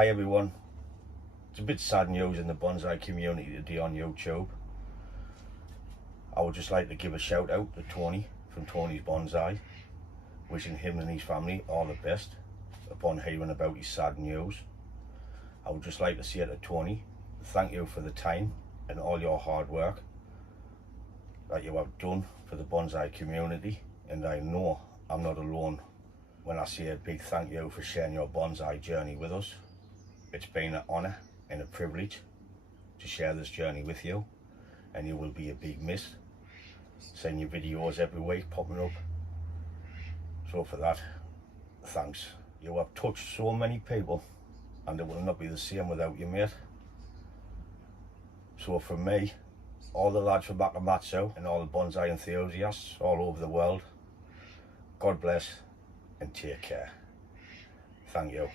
Hi everyone, it's a bit sad news in the bonsai community today on YouTube. I would just like to give a shout out to Tony from Tony's Bonsai, wishing him and his family all the best upon hearing about his sad news. I would just like to say to Tony, thank you for the time and all your hard work that you have done for the bonsai community, and I know I'm not alone when I say a big thank you for sharing your bonsai journey with us. It's been an honour and a privilege to share this journey with you, and you will be a big miss. Send you videos every week popping up, so for that, thanks. You have touched so many people and it will not be the same without you, mate. So from me, all the lads from Bakamatsu and all the bonsai enthusiasts all over the world, God bless and take care. Thank you.